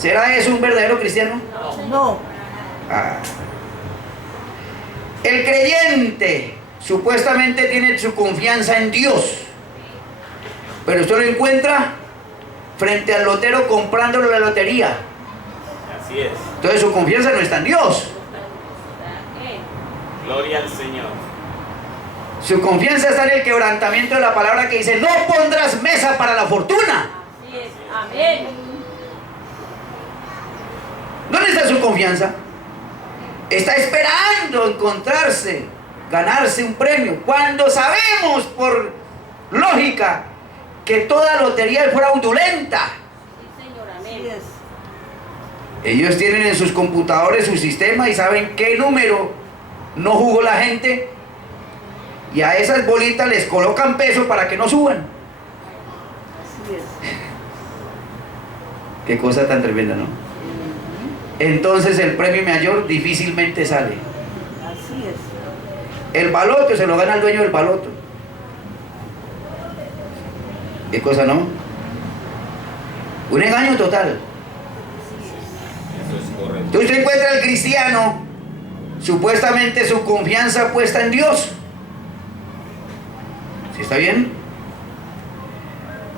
¿Será eso un verdadero cristiano? No. Ah. El creyente supuestamente tiene su confianza en Dios, pero usted lo encuentra frente al lotero comprándole la lotería. Así es. Entonces su confianza no está en Dios. Gloria al Señor. Su confianza está en el quebrantamiento de la palabra que dice: no pondrás mesa para la fortuna. Así es. Amén. ¿Dónde está su confianza? Está esperando encontrarse, ganarse un premio, cuando sabemos por lógica que toda lotería es fraudulenta. Sí, Señor. Así Amén. es. Ellos tienen en sus computadores su sistema y saben qué número no jugó la gente, y a esas bolitas les colocan peso para que no suban. Así es. Qué cosa tan tremenda, ¿no? Entonces el premio mayor difícilmente sale. Así es. El baloto se lo gana el dueño del baloto. ¿Qué cosa, no? Un engaño total. Eso es correcto. Entonces usted encuentra al cristiano, supuestamente su confianza puesta en Dios. ¿Sí está bien?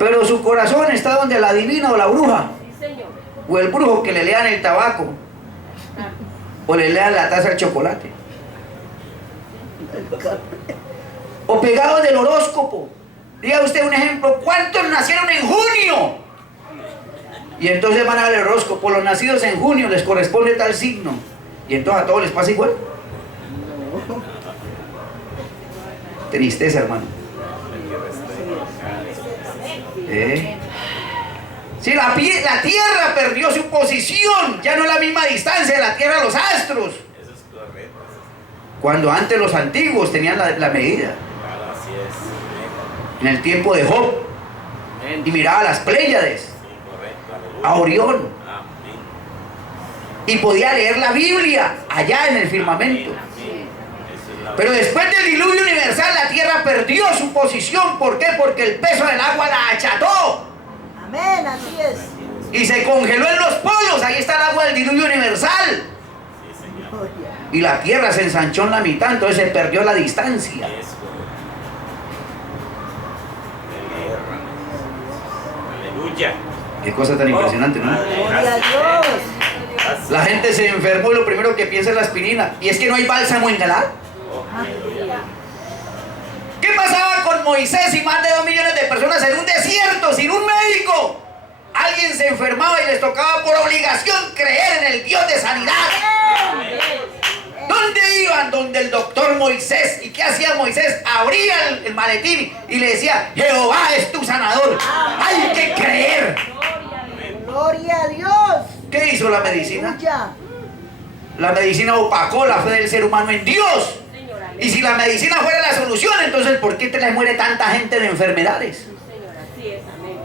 Pero su corazón está donde la adivina o la bruja, Sí, Señor. o el brujo que le lean el tabaco, o le lean la taza del chocolate, o pegado del horóscopo. Diga usted un ejemplo: ¿cuántos nacieron en junio? Y entonces van a ver el horóscopo: los nacidos en junio les corresponde tal signo, y entonces a todos les pasa igual. Tristeza, hermano. Si la Tierra perdió su posición, ya no es la misma distancia de la Tierra a los astros, Eso es correcto. cuando antes los antiguos tenían la medida. Claro, así es. En el tiempo de Job, y miraba las Pléyades, Sí, correcto. Aleluya. a Orión, Amén. y podía leer la Biblia allá en el firmamento. Amén. Eso es la Pero después del diluvio universal, la Tierra perdió su posición. ¿Por qué? Porque el peso del agua la acható Amén. Así es. y se congeló en los polos. Ahí está el agua del diluvio universal. Sí, Señor. Gloria. Y la Tierra se ensanchó en la mitad, entonces se perdió la distancia. Es correcto. Aleluya. Qué cosa tan impresionante, ¿no? Gloria a Dios. La gente se enfermó y lo primero que piensa es la aspirina. Y es que no hay bálsamo en Galad. ¿Qué pasaba con Moisés y más de 2 millones de personas en un desierto sin un médico? Alguien se enfermaba y les tocaba por obligación creer en el Dios de sanidad. ¿Dónde iban? Donde el doctor Moisés. ¿Y qué hacía Moisés? Abría el maletín y le decía: Jehová es tu sanador. Hay que creer. Gloria a Dios. ¿Qué hizo la medicina? Aleluya. La medicina opacó la fe del ser humano en Dios. Señor. Amén. Y si la medicina fuera la solución, entonces ¿por qué te le muere tanta gente de enfermedades? Sí, Señor. Así es. Amén.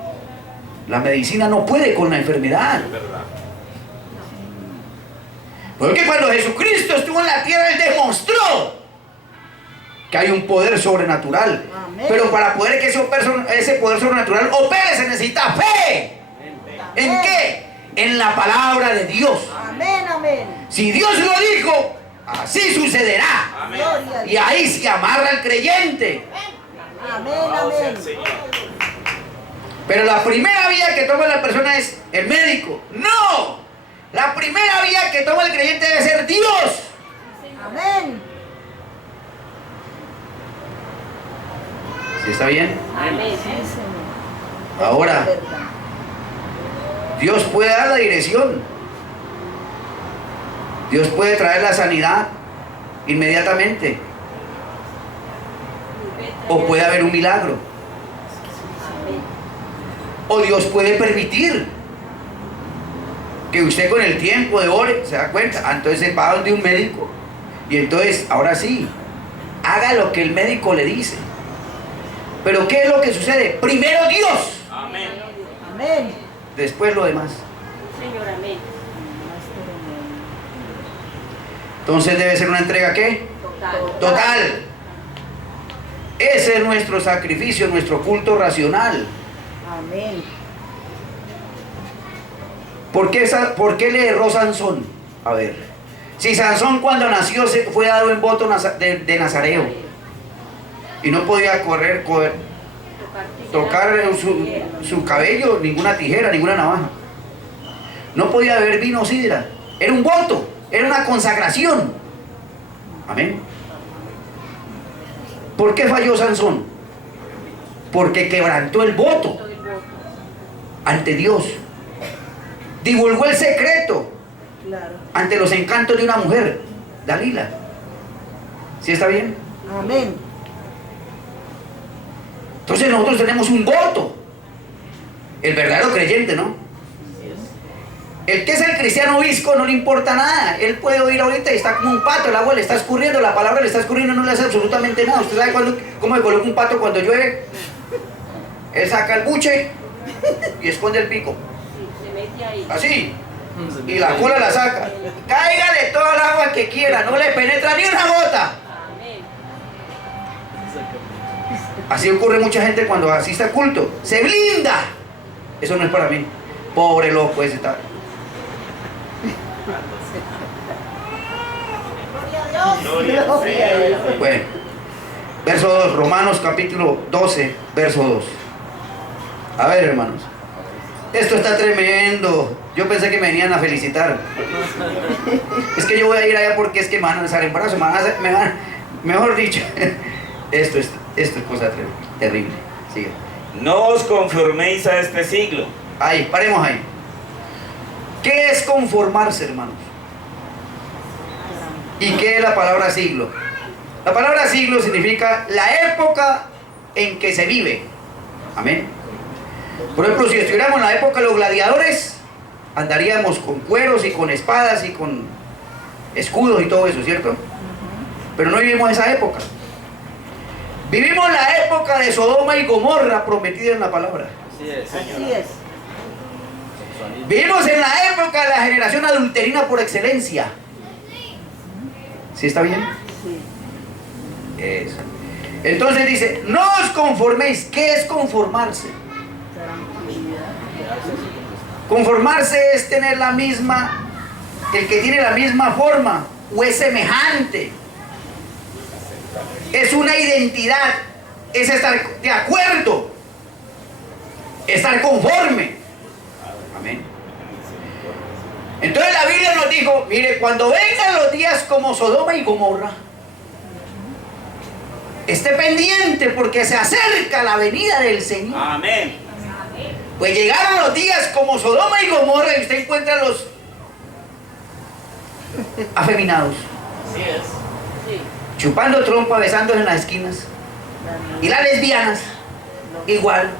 La medicina no puede con la enfermedad. Es verdad. Porque cuando Jesucristo estuvo en la tierra, Él demostró que hay un poder sobrenatural. Amén. Pero para poder que ese poder sobrenatural opere, se necesita fe. ¿En qué? En la palabra de Dios. Amén. Amén. Si Dios lo dijo, así sucederá. Amén. Gloria a Y Dios. ahí se amarra el creyente. Amén. Alabado sea Amén. el Señor. Pero la primera vía que toma la persona es el médico. ¡No! La primera vía que toma el creyente debe ser Dios. Amén. ¿Sí está bien? Amén. Sí, Señor. Ahora, Verdad. Dios puede dar la dirección. Dios puede traer la sanidad inmediatamente. O puede haber un milagro. O Dios puede permitir que usted con el tiempo de ore, se da cuenta, entonces se va donde un médico. Y entonces, ahora sí, haga lo que el médico le dice. Pero ¿qué es lo que sucede? Primero Dios, Amén. Amén. después lo demás. Señor. Amén. Entonces debe ser una entrega ¿qué? Total. Total. Ese es nuestro sacrificio, nuestro culto racional. Amén. ¿Por qué le erró Sansón? A ver, si Sansón cuando nació se fue dado en voto de nazareo y no podía tocar su cabello, ninguna tijera, ninguna navaja. No podía beber vino o sidra. Era un voto, era una consagración. Amén. ¿Por qué falló Sansón? Porque quebrantó el voto ante Dios. Divulgó el secreto Claro. ante los encantos de una mujer, Dalila. ¿Sí está bien? Amén. Entonces nosotros tenemos un voto. El verdadero creyente, ¿no? El que es el cristiano visco no le importa nada. Él puede oír ahorita y está como un pato, el agua le está escurriendo, la palabra le está escurriendo, no le hace absolutamente nada. ¿Usted sabe cómo le coloca un pato cuando llueve? Él saca el buche y esconde el pico. Se mete ahí. Así. Y la cola la saca. Cáigale toda el agua que quiera, no le penetra ni una gota. Amén. Así ocurre mucha gente cuando asiste al culto. Se blinda. Eso no es para mí. Pobre loco ese tal. Gloria al Señor. Bueno, verso 2, Romanos capítulo 12, verso 2. A ver, hermanos. Esto está tremendo. Yo pensé que me venían a felicitar. Es que yo voy a ir allá porque es que me van a hacer embarazo. Mejor dicho, esto es cosa terrible. Sigue. No os conforméis a este siglo. Ahí, paremos ahí. ¿Qué es conformarse, hermanos? ¿Y qué es la palabra siglo? La palabra siglo significa la época en que se vive. Amén. Por ejemplo, si estuviéramos en la época de los gladiadores, andaríamos con cueros y con espadas y con escudos y todo eso, ¿cierto? Pero no vivimos esa época. Vivimos la época de Sodoma y Gomorra prometida en la palabra. Así es, Así Señor. es. Vivimos en la época de la generación adulterina por excelencia. ¿Sí está bien? Sí. Eso. Entonces dice, no os conforméis. ¿Qué es conformarse? Conformarse es tener la misma, el que tiene la misma forma o es semejante. Es una identidad, es estar de acuerdo, estar conforme. Amén. Entonces la Biblia nos dijo, mire, cuando vengan los días como Sodoma y Gomorra, esté pendiente porque se acerca la venida del Señor. Amén. Pues llegaron los días como Sodoma y Gomorra y usted encuentra a los afeminados, Así es. Sí. chupando trompa, besándose en las esquinas. Y las lesbianas, igual.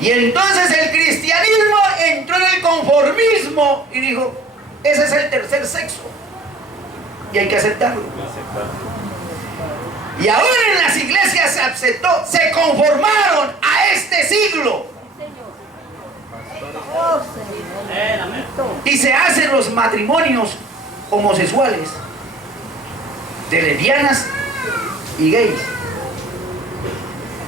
Y entonces el cristianismo entró en el conformismo y dijo, ese es el tercer sexo. Y hay que aceptarlo. Y ahora en las iglesias se aceptó, se conformaron a este siglo. Oh, Señor. Y se hacen los matrimonios homosexuales de lesbianas y gays.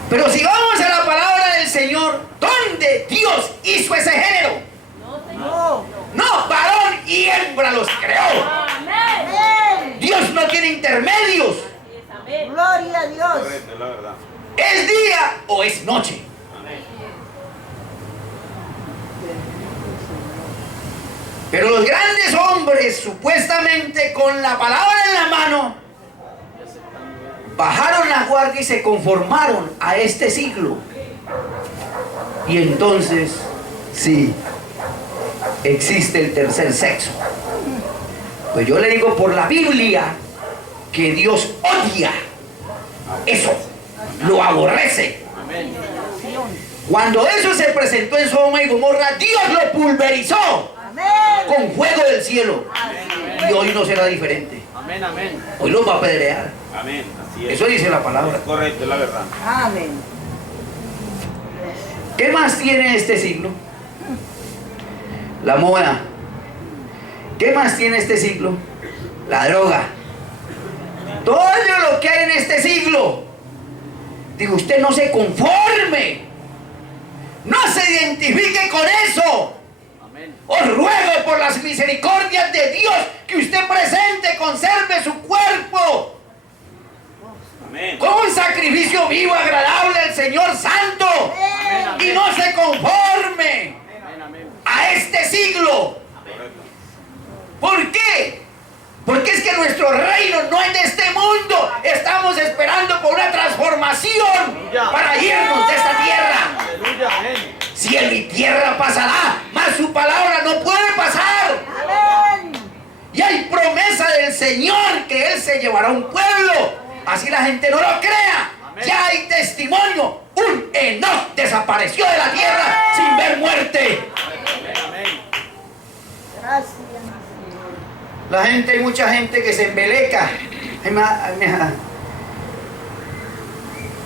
Pero si vamos a la palabra del Señor, ¿dónde Dios hizo ese género? No. No, varón y hembra los creó. Amén. Dios no tiene intermedios. Así es, amén. Gloria a Dios. Correcto, la verdad. ¿Es día o es noche? Amén. Pero los grandes hombres, supuestamente con la palabra en la mano, bajaron la guardia y se conformaron a este siglo. Y entonces, sí, existe el tercer sexo. Pues yo le digo por la Biblia que Dios odia eso, lo aborrece. Amén. Cuando eso se presentó en Sodoma y Gomorra, Dios lo pulverizó Amén. con fuego del cielo. Y hoy no será diferente. Amén, amén. Hoy los va a apedrear. Amén. Así es. Eso dice la palabra. Es correcto, la verdad. Amén. ¿Qué más tiene este siglo? La moda. ¿Qué más tiene este siglo? La droga. Todo lo que hay en este siglo. Digo, usted no se conforme. No se identifique con eso. Amén. Os ruego por las misericordias de Dios que usted presente, conserve su cuerpo Amén. como un sacrificio vivo, agradable al Señor Santo, y no se conforme a este siglo. Correcto. ¿Por qué? Porque es que nuestro reino no es de este mundo. Estamos esperando por una transformación para irnos de esta tierra. Aleluya, amén. Cielo y tierra pasará, mas su palabra no puede pasar. Amén. Y hay promesa del Señor que Él se llevará a un pueblo. Así la gente no lo crea. Amén. Ya hay testimonio. Un Enoc desapareció de la tierra sin ver muerte. Amén. Gracias. La gente, hay mucha gente que se embeleca.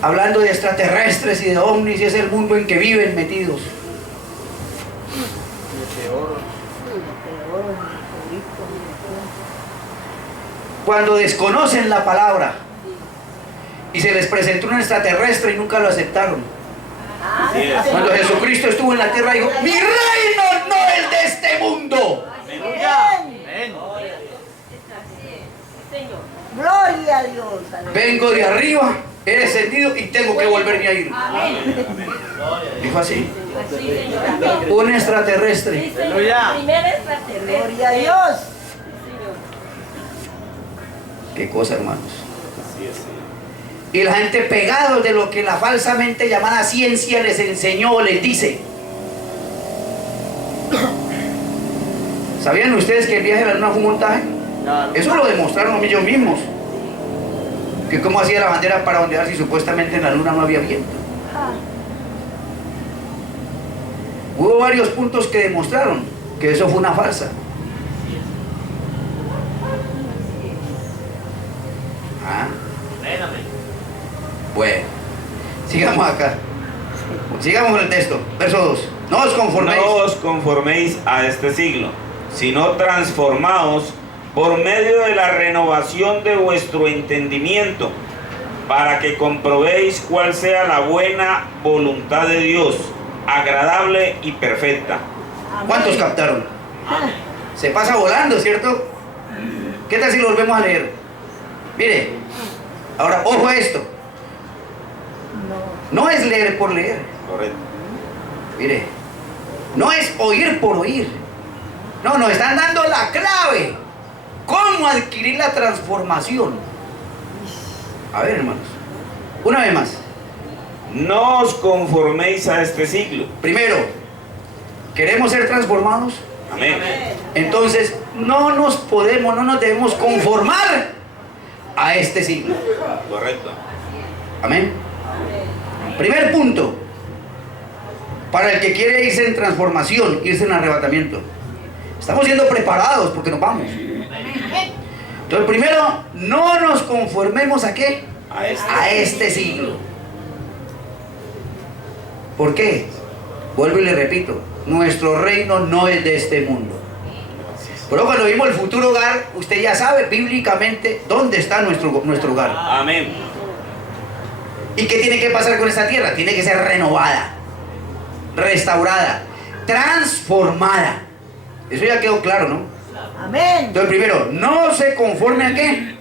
Hablando de extraterrestres y de ovnis, y es el mundo en que viven metidos. Cuando desconocen la palabra y se les presentó un extraterrestre y nunca lo aceptaron. Así es. Cuando Jesucristo estuvo en la tierra dijo: mi reino no es de este mundo. Amén. Señor. Gloria a Dios. Aleluya. Vengo de arriba, he descendido y tengo que volverme a ir. Amén. Dijo así. Así, Señor. Amén. Un extraterrestre. Sí, Señor. Aleluya. Primer extraterrestre. Gloria a Dios. Sí, Señor. Qué cosa, hermanos. Así es, Señor. Y la gente pegado de lo que la falsamente llamada ciencia les enseñó o les dice. ¿Sabían ustedes que el viaje a la luna fue un montaje? Eso lo demostraron ellos mismos. Que cómo hacía la bandera para ondear si supuestamente en la luna no había viento. Hubo varios puntos que demostraron que eso fue una farsa. Ah, bueno, sigamos acá. Sigamos con el texto. Verso 2. No os conforméis. No os conforméis a este siglo, sino transformaos por medio de la renovación de vuestro entendimiento, para que comprobéis cuál sea la buena voluntad de Dios, agradable y perfecta. ¿Cuántos captaron? Se pasa volando, ¿cierto? ¿Qué tal si lo volvemos a leer? Mire, ahora ojo a esto. No es leer por leer. Correcto. Mire, no es oír por oír. No, nos están dando la clave. ¿Cómo adquirir la transformación? A ver, hermanos. Una vez más. No os conforméis a este siglo. Primero, ¿queremos ser transformados? Amén. Entonces, no nos debemos conformar a este siglo. Correcto. Amén. Primer punto. Para el que quiere irse en transformación, irse en arrebatamiento. Estamos siendo preparados porque nos vamos. Entonces, primero, no nos conformemos ¿a qué? A este siglo. ¿Por qué? Vuelvo y le repito, nuestro reino no es de este mundo. Pero cuando vimos el futuro hogar, usted ya sabe bíblicamente dónde está nuestro hogar. Amén. ¿Y qué tiene que pasar con esta tierra? Tiene que ser renovada, restaurada, transformada. Eso ya quedó claro, ¿no? Amén. Entonces, primero, no se conforme ¿a qué?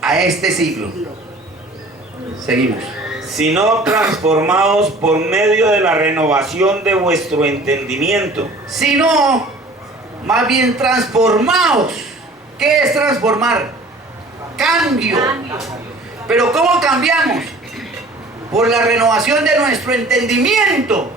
A este siglo. Seguimos. Sino transformaos por medio de la renovación de vuestro entendimiento. Sino, más bien transformaos. ¿Qué es transformar? Cambio. Pero ¿cómo cambiamos? Por la renovación de nuestro entendimiento.